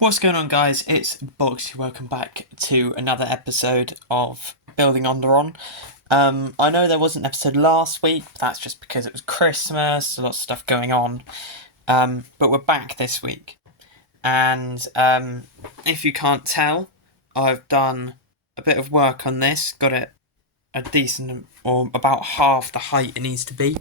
What's going on, guys? It's Boxy. Welcome back to another episode of Building Onderon. I know there was an episode last week, but that's just because it was Christmas, a lot of stuff going on. But we're back this week. And if you can't tell, I've done a bit of work on this, got it a decent, or about half the height it needs to be.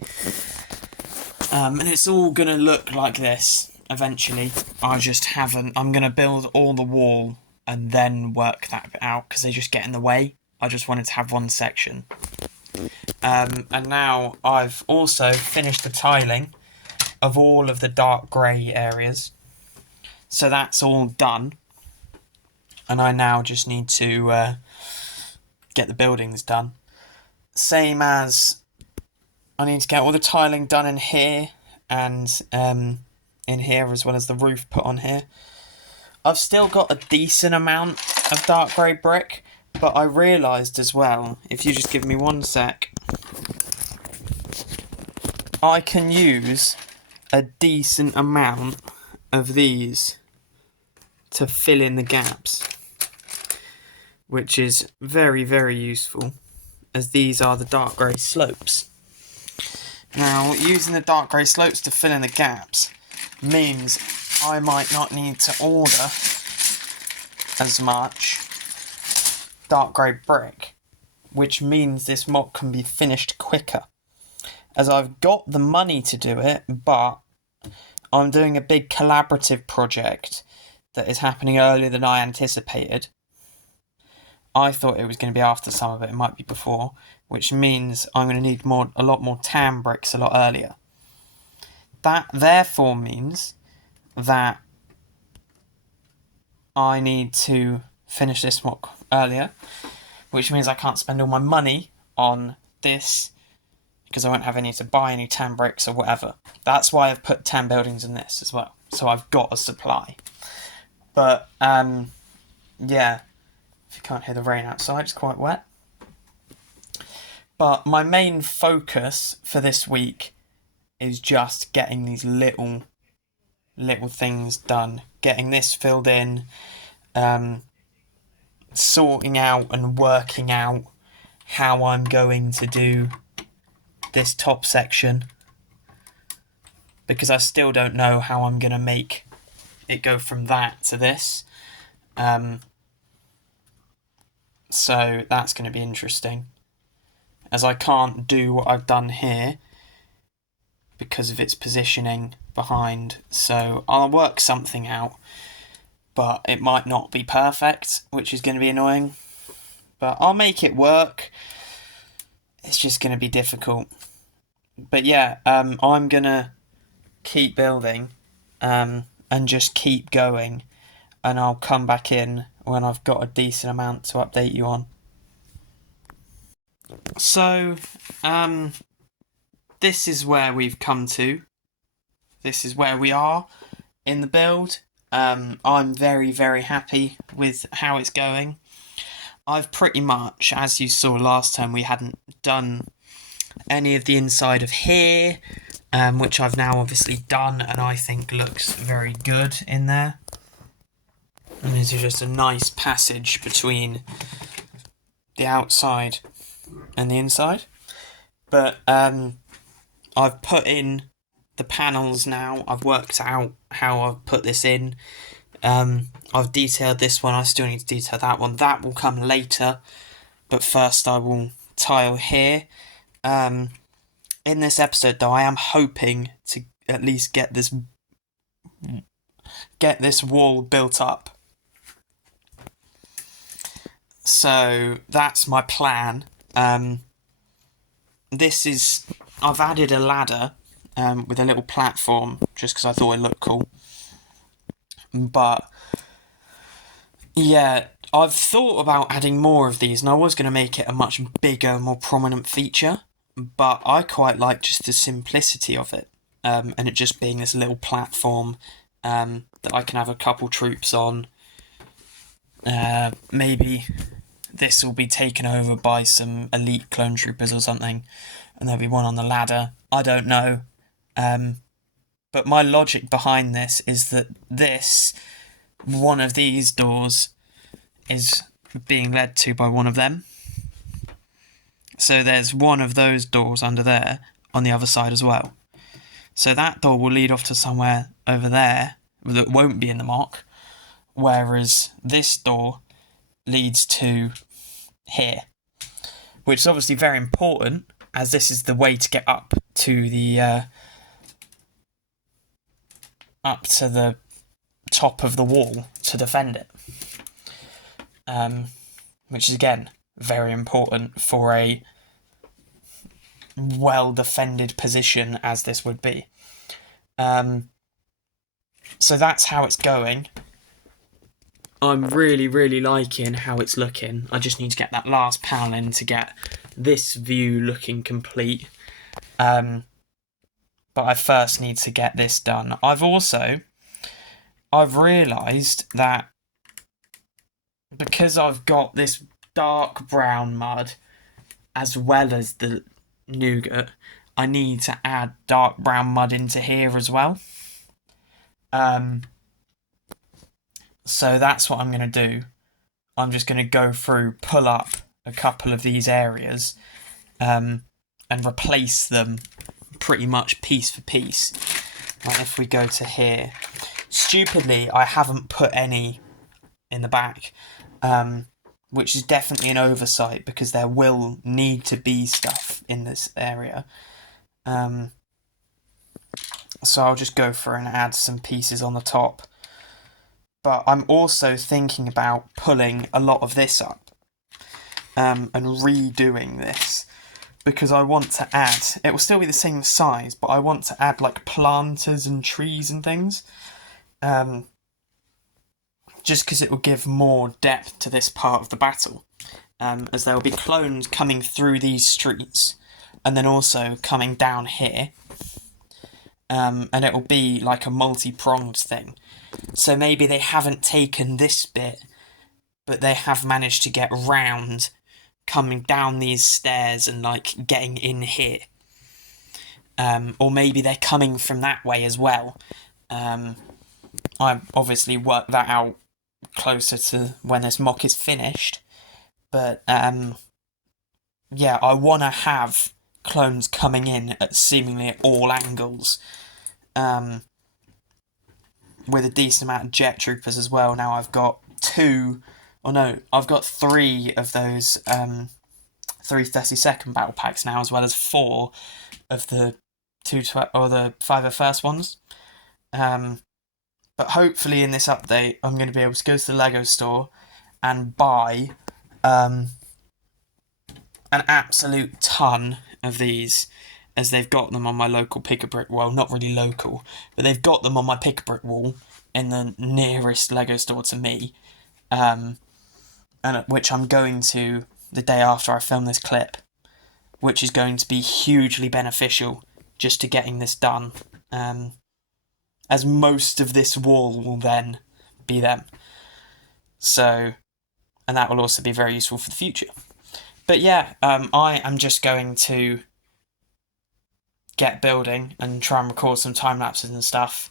And it's all going to look like this. Eventually, I'm going to build all the wall and then work that bit out because they just get in the way. I just wanted to have one section. And now I've also finished the tiling of all of the dark grey areas. So that's all done. And I now just need to get the buildings done. Same as I need to get all the tiling done in here and in here, as well as the roof put on here. I've still got a decent amount of dark grey brick, but I realised as well, if you just give me one sec, I can use a decent amount of these to fill in the gaps, which is very, very useful, as these are the dark grey slopes. Now, using the dark grey slopes to fill in the gaps means I might not need to order as much dark grey brick, which means this mock can be finished quicker, as I've got the money to do it, but I'm doing a big collaborative project that is happening earlier than I anticipated. I thought it was going to be after summer, but it might be before, which means I'm going to need a lot more tan bricks a lot earlier. That therefore means that I need to finish this mock earlier, which means I can't spend all my money on this because I won't have any to buy any tan bricks or whatever. That's why I've put tan buildings in this as well, so I've got a supply. But yeah, if you can't hear the rain outside, it's quite wet. But my main focus for this week is just getting these little things done, getting this filled in, sorting out and working out how I'm going to do this top section, because I still don't know how I'm going to make it go from that to this. So that's going to be interesting, as I can't do what I've done here because of its positioning behind. So I'll work something out, but it might not be perfect, which is going to be annoying. But I'll make it work. It's just going to be difficult. But yeah, I'm going to keep building and just keep going. And I'll come back in when I've got a decent amount to update you on. So, this is where we've come to. This is where we are in the build. I'm very, very happy with how it's going. I've pretty much, as you saw last time, we hadn't done any of the inside of here, which I've now obviously done, and I think looks very good in there. And this is just a nice passage between the outside and the inside. But I've put in the panels now. I've worked out how I've put this in. I've detailed this one. I still need to detail that one. That will come later. But first I will tile here. In this episode, though, I am hoping to at least get this wall built up. So that's my plan. I've added a ladder with a little platform just because I thought it looked cool. But yeah, I've thought about adding more of these, and I was going to make it a much bigger, more prominent feature, but I quite like just the simplicity of it, and it just being this little platform that I can have a couple troops on. Maybe this will be taken over by some elite clone troopers or something, and there'll be one on the ladder. I don't know. But my logic behind this is that this one of these doors is being led to by one of them. So there's one of those doors under there on the other side as well. So that door will lead off to somewhere over there that won't be in the mock, whereas this door leads to here, which is obviously very important, as this is the way to get up to the top of the wall to defend it, which is again very important for a well defended position as this would be. So that's how it's going. I'm really liking how it's looking. I just need to get that last panel in to get this view looking complete. But I first need to get this done. I've realised that because I've got this dark brown mud as well as the nougat, I need to add dark brown mud into here as well. So that's what I'm going to do. I'm just going to go through, pull up a couple of these areas, and replace them pretty much piece for piece. Like if we go to here, stupidly I haven't put any in the back, which is definitely an oversight because there will need to be stuff in this area. So I'll just go through and add some pieces on the top. But I'm also thinking about pulling a lot of this up, and redoing this, because I want to add, it will still be the same size, but I want to add like planters and trees and things, just because it will give more depth to this part of the battle, as there will be clones coming through these streets, and then also coming down here, and it will be like a multi-pronged thing. So maybe they haven't taken this bit, but they have managed to get round, coming down these stairs and like getting in here. Or maybe they're coming from that way as well. I obviously worked that out closer to when this mock is finished. But yeah, I want to have clones coming in at seemingly all angles. With a decent amount of jet troopers as well. Now I've got I've got 3 of those 3 32nd battle packs now, as well as 4 of the 501st ones. But hopefully in this update I'm going to be able to go to the Lego store and buy an absolute ton of these, as they've got them on my local pick-a-brick, well, not really local, but they've got them on my pick-a-brick wall in the nearest Lego store to me, and at which I'm going to the day after I film this clip, which is going to be hugely beneficial just to getting this done, as most of this wall will then be them. So, and that will also be very useful for the future. But yeah, I am just going to get building and try and record some time lapses and stuff.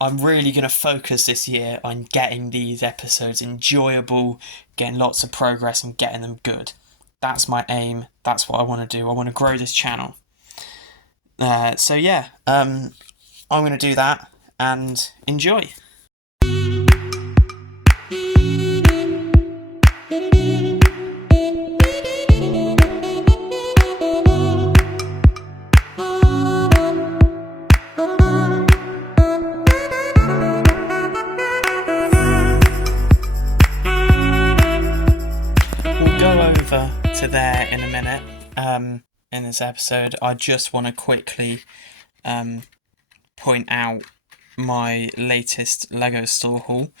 I'm really going to focus this year on getting these episodes enjoyable, getting lots of progress and getting them good. That's my aim. That's what I want to do. I want to grow this channel. So yeah, I'm going to do that and enjoy. To there in a minute. In this episode, I just want to quickly point out my latest Lego store haul,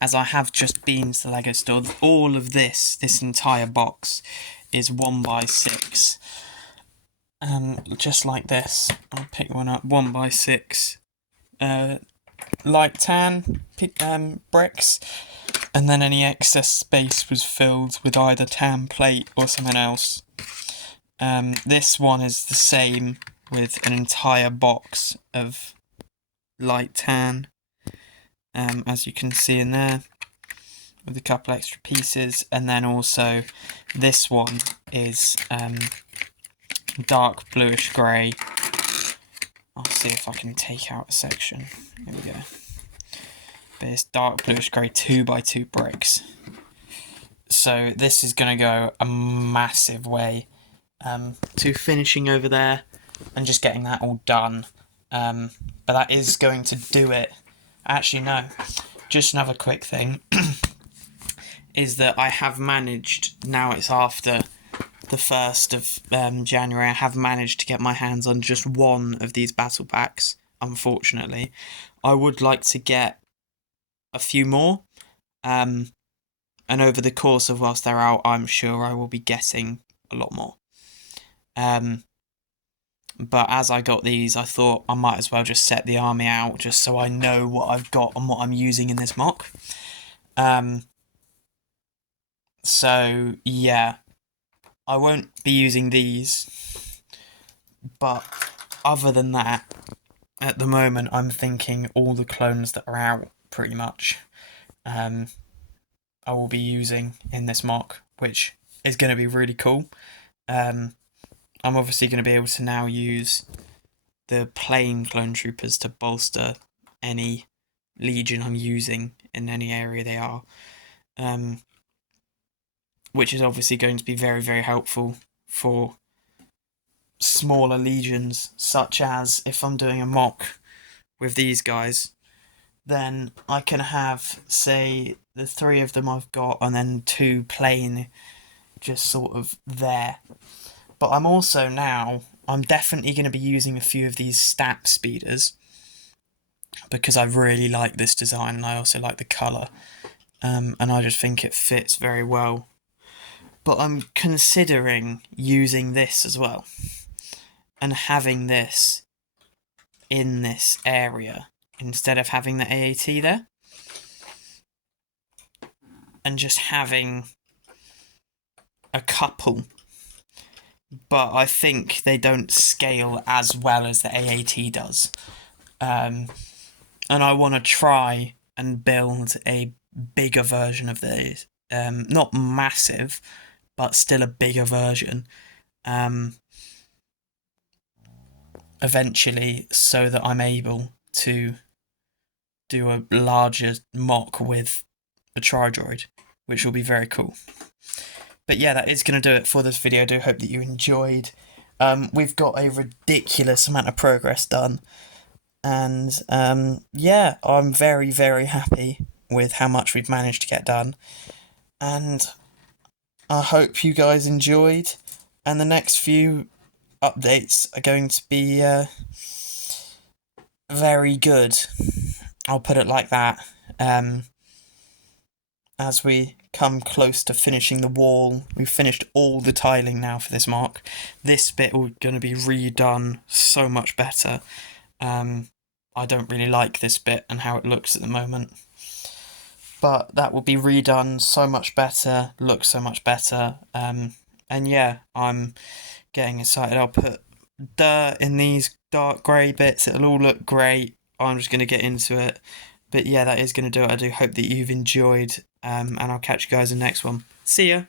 as I have just been to the Lego store. All of this entire box is 1x6, just like this. I'll pick one up, 1x6 light tan bricks. And then any excess space was filled with either tan plate or something else. This one is the same, with an entire box of light tan. as you can see in there, with a couple extra pieces. And then also this one is dark bluish grey. I'll see if I can take out a section. Here we go. But it's dark bluish grey 2x2 bricks. So this is going to go a massive way to finishing over there and just getting that all done. But that is going to do it. Actually, no. Just another quick thing is that I have managed, now it's after the 1st of January, I have managed to get my hands on just one of these battle packs, unfortunately. I would like to get a few more, and over the course of whilst they're out, I'm sure I will be getting a lot more. But as I got these, I thought I might as well just set the army out, just so I know what I've got and what I'm using in this mock. So, yeah. I won't be using these, but other than that, at the moment I'm thinking all the clones that are out, pretty much, I will be using in this mock, which is going to be really cool. I'm obviously going to be able to now use the plain clone troopers to bolster any legion I'm using in any area they are. Which is obviously going to be very, very helpful for smaller legions, such as if I'm doing a mock with these guys, then I can have, say, the 3 of them I've got, and then 2 plain just sort of there. But I'm also now, I'm definitely going to be using a few of these stat speeders, because I really like this design, and I also like the colour, and I just think it fits very well. But I'm considering using this as well, and having this in this area instead of having the AAT there, and just having a couple. But I think they don't scale as well as the AAT does, and I want to try and build a bigger version of these. Not massive, but still a bigger version, eventually, so that I'm able to do a larger mock with a Tri-Droid, which will be very cool. But yeah, that is going to do it for this video. I do hope that you enjoyed. We've got a ridiculous amount of progress done, and yeah, I'm very, very happy with how much we've managed to get done, and I hope you guys enjoyed, and the next few updates are going to be very good. I'll put it like that. As we come close to finishing the wall, we've finished all the tiling now for this mock. This bit is going to be redone so much better. I don't really like this bit and how it looks at the moment, but that will be redone so much better, looks so much better, and yeah, I'm getting excited. I'll put dirt in these dark grey bits, it'll all look great. I'm just going to get into it, but yeah, that is going to do it. I do hope that you've enjoyed, and I'll catch you guys in the next one. See ya!